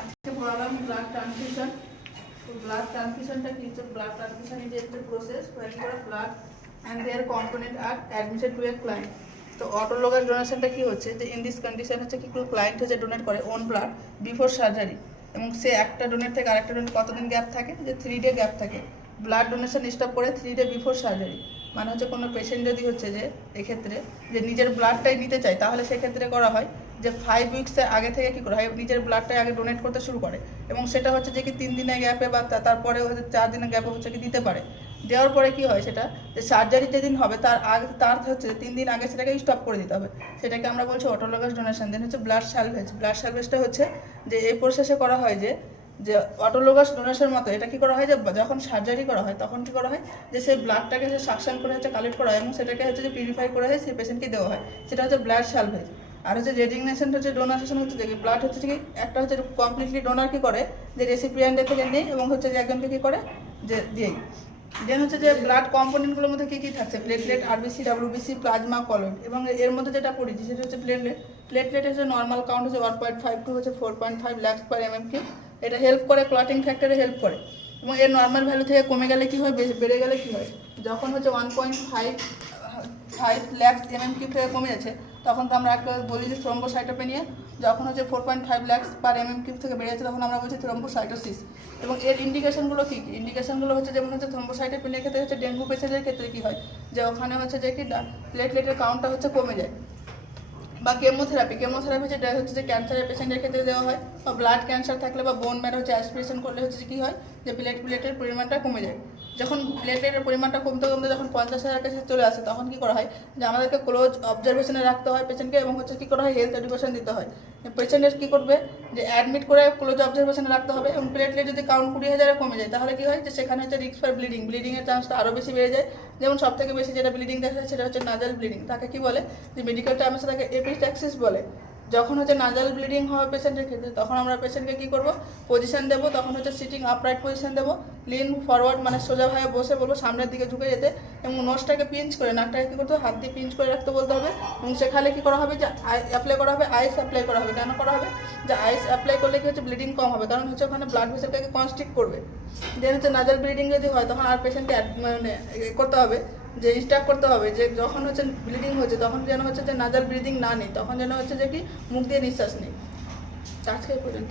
আজকে পড়ালাম blood transfusion. তো blood ট্রান্সফিউশনটা কি হচ্ছে? Blood transfusion is a process where your blood and their component are admitted to a client. তো autologous ডোনেশনটা কি হচ্ছে যে ইন দিস কন্ডিশন হচ্ছে কি ক্লায়েন্ট হচ্ছে ডোনেট করে ওন ব্লাড বিফোর সার্জারি, এবং সে একটা ডোনেট থেকে আরেকটা ডোনেট কতদিন গ্যাপ থাকে? যে 3 ডে গ্যাপ থাকে। ব্লাড ডোনেশন স্টপ করে 3 ডে বিফোর সার্জারি। মানে হচ্ছে কোনো পেশেন্ট যদি হচ্ছে যে এক্ষেত্রে যে নিজের ব্লাডটাই নিতে চায়, তাহলে সেক্ষেত্রে করা হয় যে 5 উইকসের আগে থেকে কী করা হয়, নিজের ব্লাডটাই আগে ডোনেট করতে শুরু করে, এবং সেটা হচ্ছে যে কি 3 দিনের গ্যাপে বা তারপরে হচ্ছে 4 দিনের গ্যাপে হচ্ছে কি দিতে পারে। দেওয়ার পরে কি হয় সেটা যে সার্জারি যেদিন হবে তার হচ্ছে 3 দিন আগে সেটাকে স্টপ করে দিতে হবে। সেটাকে আমরা বলছি অটোলোগাস ডোনেশন। দেন হচ্ছে ব্লাড স্যালভেজ। ব্লাড স্যালভেজটা হচ্ছে যে এই প্রসেসে করা হয় যে অটোলোগাস ডোনেশনের মতো এটা কি করা হয় যে যখন সার্জারি করা হয় তখন কি করা হয় যে সেই ব্লাডটাকে সে সাকশন করে হচ্ছে কালেক্ট করা হয় এবং সেটাকে হচ্ছে যে পিউরিফাই করে হয় সেই পেশেন্টকে দেওয়া হয়। সেটা হচ্ছে ব্লাড স্যালভেজ। আর হচ্ছে রেজিগনেশন হচ্ছে ডোনারেশন হচ্ছে যে ব্লাড হচ্ছে কি একটা হচ্ছে কমপ্লিটলি ডোনার কি করে যে রেসিপিয়েন্টের থেকে নেই এবং হচ্ছে যে একজনকে কী করে যে দিয়েই। দেন হচ্ছে যে ব্লাড কম্পোনেন্টগুলোর মধ্যে কী কী থাকছে? Platelet, RBC, WBC, plasma, colloid. এবং এর মধ্যে যেটা পড়েছি সেটা হচ্ছে প্লেটলেট। প্লেটলেট হচ্ছে নর্মাল কাউন্ট হচ্ছে 1.5 টু হচ্ছে 4.5 লাখ পার mm3। এটা হেল্প করে ক্লটিং ফ্যাক্টরে হেল্প করে, এবং এর নর্মাল ভ্যালু থেকে কমে গেলে কী হয়, বেড়ে গেলে কী হয়, যখন হচ্ছে 1.5 লাখ mm3 থেকে কমে যাচ্ছে তখন তো আমরা একটা বলি যে থ্রম্বোসাইটোপেনিয়া। যখন হচ্ছে 4.5 লাখ পার mm3 থেকে বেড়ে যাচ্ছে তখন আমরা বলছি থ্রম্বোসাইটোসিস। এবং এর ইন্ডিকেশনগুলো কী কী? ইন্ডিকেশনগুলো হচ্ছে যেমন হচ্ছে থ্রম্বোসাইটোপেনিয়ার ক্ষেত্রে হচ্ছে ডেঙ্গু পেশেন্টের ক্ষেত্রে কী হয় যে ওখানে হচ্ছে যে কি প্লেটলেটের কাউন্টটা হচ্ছে কমে যায়। বা কেমোথেরাপি যেটা হচ্ছে যে ক্যান্সারের পেশেন্টের ক্ষেত্রে দেওয়া হয়, বা ব্লাড ক্যান্সার থাকলে বা বোন ম্যারো হচ্ছে অ্যাসপিরেশন করলে হচ্ছে কী হয় যে প্লেটের পরিমাণটা কমে যায়। যখন প্লেটের পরিমাণটা কমতে যখন 50,000 কাছে চলে আসে তখন কী করা হয় যে আমাদেরকে ক্লোজ অবজারভেশনে রাখতে হয় পেশেন্টকে, এবং হচ্ছে কী করা হয় হেলথ এডুকেশন দিতে হয়। পেশেন্টের কী করবে যে অ্যাডমিট করে ক্লোজ অবজারভেশনে রাখতে হবে, এবং প্লেটলেট যদি কাউন্ট 20,000 কমে যায় তাহলে কী হয় যে সেখানে হচ্ছে রিস্ক ফর ব্লিডিংয়ের চান্সটা আরও বেশি বেড়ে যায়। যেমন সবথেকে বেশি যেটা ব্লিডিং দেখা যায় সেটা হচ্ছে নাজাল ব্লিডিং। তাকে কী বলে যে মেডিকেল টার্মে তাকে এপিস্ট্যাক্সিস বলে। যখন হচ্ছে নাজাল ব্লিডিং হবে পেশেন্টের ক্ষেত্রে তখন আমরা পেশেন্টকে কী করবো, পজিশন দেবো, তখন হচ্ছে সিটিং আপরাইট পজিশন দেবো, লিন ফরওয়ার্ড মানে সোজাভাবে বসে বলবো সামনের দিকে ঝুঁকে যেতে, এবং নোজটাকে পিঞ্চ করে নাকটাকে কী করতে হবে, হাত দিয়ে পিঞ্চ করে রাখতে বলতে হবে। এবং সেখানে কী করা হবে যে অ্যাপ্লাই করা হবে, আইস অ্যাপ্লাই করা হবে। কেন করা হবে যে আইস অ্যাপ্লাই করলে কি হচ্ছে ব্লিডিং কম হবে, কারণ হচ্ছে ওখানে ব্লাড ভেসেলটাকে কনস্ট্রিক্ট করবে। দেন হচ্ছে নাজাল ব্লিডিং যদি হয় তখন আর পেশেন্টকে মানে করতে হবে যে ইনস্ট্রাক্ট করতে হবে যে যখন হচ্ছে ব্লিডিং হচ্ছে তখন যেন হচ্ছে যে নাজাল ব্রিদিং না নেই, তখন যেন হচ্ছে যে কি মুখ দিয়ে নিঃশ্বাস নেই। আজকে পর্যন্ত।